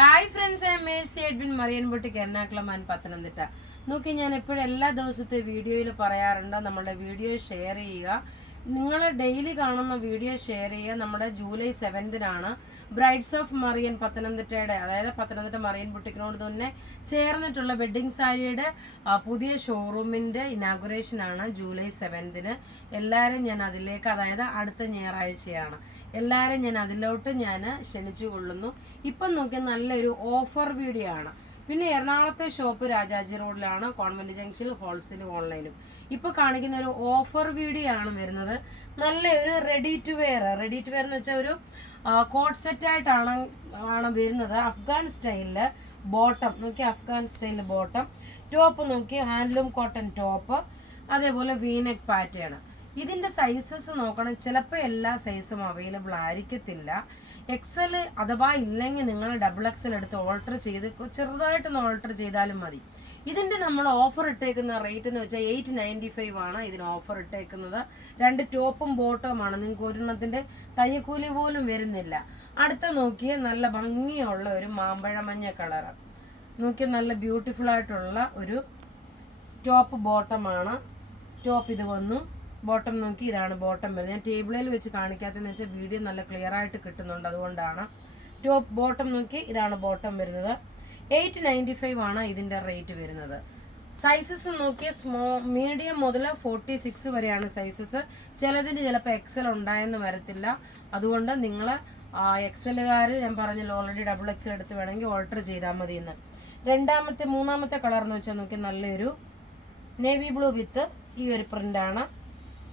Hi friends, I Mercy Edwin Marian boutique Ernakulam and Pathanamthitta. നോക്കി, ഞാൻ എപ്പോഴും എല്ലാ ദിവസത്തെ വീഡിയോയിൽ പറയാറുണ്ട്, നമ്മുടെ വീഡിയോ ഷെയർ ചെയ്യുക. നിങ്ങൾ ഡെയിലി കാണുന്ന വീഡിയോ ഷെയർ ചെയ്യുക. നമ്മുടെ ജൂലൈ 7-നാണ് ബ്രൈഡ്സ് ഓഫ് മറിയൻ പത്തനംതിട്ടയുടെ, അതായത് പത്തനംതിട്ട മറിയൻ ബുട്ടിക്കിനോട് തന്നെ ചേർന്നിട്ടുള്ള വെഡ്ഡിങ് സാരിയുടെ പുതിയ ഷോറൂമിൻ്റെ ഇനാഗുറേഷനാണ് ജൂലൈ 7-ന്. എല്ലാവരും ഞാൻ അതിലേക്ക്, അതായത് അടുത്ത ഞായറാഴ്ചയാണ്, എല്ലാവരും ഞാൻ അതിലോട്ട് ക്ഷണിച്ചു കൊള്ളുന്നു. ഇപ്പം നോക്കിയാൽ നല്ലൊരു ഓഫർ വീഡിയോ ആണ്. പിന്നെ എറണാകുളത്തെ ഷോപ്പ് രാജാജി റോഡിലാണ്, കോൺവെന്റ് ജംഗ്ഷനിൽ ഹോൾസെയിലും ഓൺലൈനും. ഇപ്പോൾ കാണിക്കുന്ന ഒരു ഓഫർ വീഡിയോ ആണ് വരുന്നത്. നല്ലൊരു റെഡി ടു വെയർ എന്ന് വെച്ചാൽ ഒരു കോട്ട് സെറ്റായിട്ടാണ് വരുന്നത്. അഫ്ഗാൻ സ്റ്റൈലില് ബോട്ടം നോക്കി, അഫ്ഗാൻ സ്റ്റൈലിൽ ബോട്ടം, ടോപ്പ് നോക്കി ഹാൻഡ്ലൂം കോട്ടൺ ടോപ്പ്, അതേപോലെ വീനെക്ക് പാറ്റേൺ. ഇതിൻ്റെ സൈസസ് നോക്കണം, ചിലപ്പോൾ എല്ലാ സൈസും അവൈലബിൾ ആയിരിക്കത്തില്ല. എക്സൽ അഥവാ ഇല്ലെങ്കിൽ നിങ്ങൾ XXL എടുത്ത് ഓൾട്ടർ ചെയ്ത് ചെറുതായിട്ടൊന്ന് ഓൾട്ടർ ചെയ്താലും മതി. ഇതിൻ്റെ നമ്മൾ ഓഫർ ഇട്ടേക്കുന്ന റേറ്റ് എന്ന് വെച്ചാൽ 895 ആണ് ഇതിന് ഓഫർ ഇട്ടേക്കുന്നത്. 2 ടോപ്പും ബോട്ടവുമാണ്. നിങ്ങൾക്ക് ഒരെണ്ണത്തിൻ്റെ തയ്യക്കൂലി പോലും വരുന്നില്ല. അടുത്ത നോക്കിയ നല്ല ഭംഗിയുള്ള ഒരു മാമ്പഴ മഞ്ഞ കളറ് നോക്കിയ നല്ല ബ്യൂട്ടിഫുൾ ആയിട്ടുള്ള ഒരു ടോപ്പ് ബോട്ടമാണ്. ടോപ്പ് ഇത് വന്നു, ബോട്ടം നോക്കി ഇതാണ് ബോട്ടം വരുന്നത്. ഞാൻ ടേബിളിൽ വെച്ച് കാണിക്കാത്തതെന്ന് വെച്ചാൽ വീഡിയോ നല്ല ക്ലിയർ ആയിട്ട് കിട്ടുന്നുണ്ട്, അതുകൊണ്ടാണ്. ടോപ്പ് ബോട്ടം നോക്കി ഇതാണ് ബോട്ടം വരുന്നത്. 895 ആണ് ഇതിൻ്റെ റേറ്റ് വരുന്നത്. സൈസസ് നോക്കിയ മീഡിയം മുതൽ 46 വരെയാണ് സൈസസ്. ചിലതിന് ചിലപ്പോൾ XL ഉണ്ടായെന്ന് വരത്തില്ല. അതുകൊണ്ട് നിങ്ങൾ XLകാർ ഞാൻ പറഞ്ഞല്ലോ, ഓൾറെഡി XXL എടുത്ത് വേണമെങ്കിൽ ഓൾട്ടർ ചെയ്താൽ മതി എന്ന്. മൂന്നാമത്തെ കളർ എന്ന് വെച്ചാൽ നോക്കി നല്ലൊരു നേവി ബ്ലൂ വിത്ത് ഈ ഒരു പ്രിൻ്റാണ്.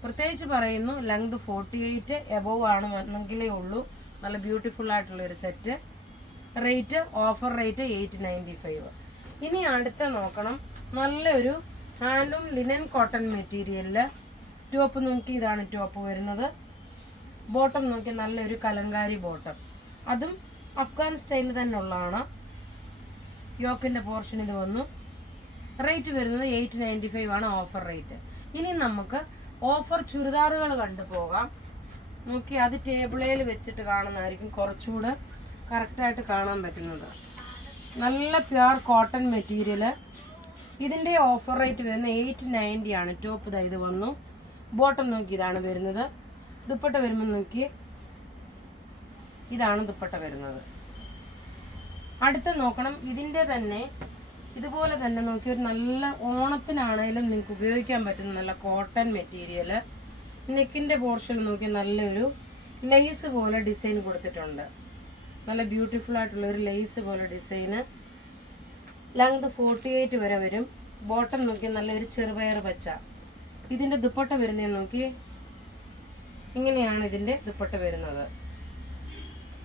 പ്രത്യേകിച്ച് പറയുന്നു, ലെങ്ത് 48 എബോവ് ആണ് വന്നെങ്കിലേ ഉള്ളൂ. നല്ല ബ്യൂട്ടിഫുൾ ആയിട്ടുള്ള ഒരു സെറ്റ്. Rate offer rate 895. ഇനി അടുത്ത നോക്കണം, നല്ലൊരു ഹാൻഡ്ലൂം ലിനൻ കോട്ടൺ മെറ്റീരിയലിൽ ടോപ്പ് നോക്കി ഇതാണ് ടോപ്പ് വരുന്നത്. ബോട്ടം നോക്കി നല്ലൊരു കലങ്കാരി ബോട്ടം, അതും അഫ്ഗാൻ സ്റ്റൈലിൽ തന്നെ ഉള്ളതാണ്. യോക്കിൻ്റെ പോർഷൻ ഇത് വന്നു. റേറ്റ് വരുന്നത് 895 ആണ് ഓഫർ റേറ്റ്. ഇനി നമുക്ക് ഓഫർ ചുരിദാറുകൾ കണ്ടുപോകാം. നോക്കി, അത് ടേബിളിൽ വെച്ചിട്ട് കാണുന്നതായിരിക്കും കുറച്ചുകൂടെ കറക്റ്റായിട്ട് കാണാൻ പറ്റുന്നത്. നല്ല പ്യുവർ കോട്ടൺ മെറ്റീരിയൽ. ഇതിൻ്റെ ഓഫർ റേറ്റ് വരുന്നത് 890 ആണ്. ടോപ്പ് ഇത് വന്നു. ബോട്ടം നോക്കി ഇതാണ് വരുന്നത്. ദുപ്പട്ട വരുമ്പോൾ നോക്കി ഇതാണ് ദുപ്പട്ട വരുന്നത്. അടുത്ത നോക്കണം, ഇതിൻ്റെ തന്നെ ഇതുപോലെ തന്നെ നോക്കി ഒരു നല്ല ഓണത്തിനാണേലും നിങ്ങൾക്ക് ഉപയോഗിക്കാൻ പറ്റുന്ന നല്ല കോട്ടൺ മെറ്റീരിയൽ. നെക്കിൻ്റെ പോർഷൻ നോക്കി നല്ലൊരു ലേസ് പോലെ ഡിസൈൻ കൊടുത്തിട്ടുണ്ട്. നല്ല ബ്യൂട്ടിഫുൾ ആയിട്ടുള്ള ഒരു ലേസ് പോലെ ഡിസൈന്. ലെങ്ത് 48 വരെ വരും. ബോട്ടം നോക്കി നല്ലൊരു ചെറുപയർ പച്ച. ഇതിൻ്റെ ദുപ്പട്ട വരുന്നത് നോക്കി ഇങ്ങനെയാണ് ഇതിൻ്റെ ദുപ്പട്ട വരുന്നത്.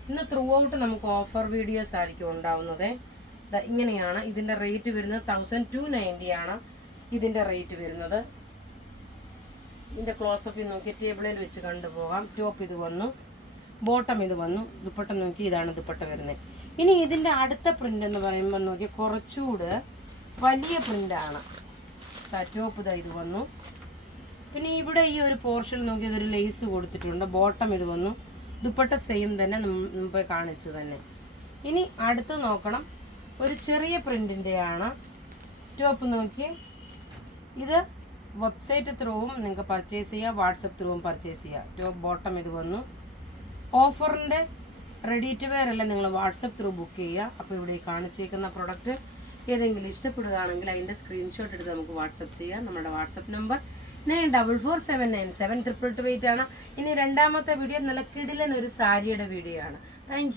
ഇന്ന് ത്രൂ ഔട്ട് നമുക്ക് ഓഫർ വീഡിയോസ് ആയിരിക്കും ഉണ്ടാവുന്നത്. ഇങ്ങനെയാണ് ഇതിൻ്റെ റേറ്റ് വരുന്നത്. 1290 ആണ് ഇതിൻ്റെ റേറ്റ് വരുന്നത്. ഇതിൻ്റെ ക്ലോസപ്പിൽ നോക്കി ടേബിളിൽ വെച്ച് കണ്ടുപോകാം. ടോപ്പ് ഇത് വന്നു, ബോട്ടം ഇത് വന്നു, ദുപ്പട്ട നോക്കി ഇതാണ് ദുപ്പട്ട വരുന്നത്. ഇനി ഇതിൻ്റെ അടുത്ത പ്രിൻ്റ് എന്ന് പറയുമ്പോൾ നോക്കി കുറച്ചുകൂടെ വലിയ പ്രിൻ്റാണ്. ടോപ്പ് ഇത് വന്നു. പിന്നെ ഇവിടെ ഈ ഒരു പോർഷൻ നോക്കി ഇതൊരു ലേസ് കൊടുത്തിട്ടുണ്ട്. ബോട്ടം ഇത് വന്നു, ദുപ്പട്ട സെയിം തന്നെ മുമ്പ് കാണിച്ചു തന്നെ. ഇനി അടുത്ത് നോക്കണം, ഒരു ചെറിയ പ്രിൻറ്റിൻ്റെയാണ്. ടോപ്പ് നോക്കി ഇത് വെബ്സൈറ്റ് ത്രൂവും നിങ്ങൾക്ക് പർച്ചേസ് ചെയ്യാം, വാട്സപ്പ് ത്രൂവും പർച്ചേസ് ചെയ്യാം. ടോപ്പ് ബോട്ടം ഇത് വന്നു. ഓഫറിൻ്റെ റെഡി ടു വെയർ എല്ലാം നിങ്ങൾ വാട്സപ്പ് ത്രൂ ബുക്ക് ചെയ്യുക. അപ്പോൾ ഇവിടെ കാണിച്ചേക്കുന്ന പ്രൊഡക്റ്റ് ഏതെങ്കിലും ഇഷ്ടപ്പെടുകയാണെങ്കിൽ അതിൻ്റെ സ്ക്രീൻഷോട്ട് എടുത്ത് നമുക്ക് വാട്സപ്പ് ചെയ്യാം. നമ്മുടെ വാട്സപ്പ് നമ്പർ 9447972228 ആണ്. ഇനി രണ്ടാമത്തെ വീഡിയോ നല്ല കിടിലൻ ഒരു സാരിയുടെ വീഡിയോ ആണ്. താങ്ക്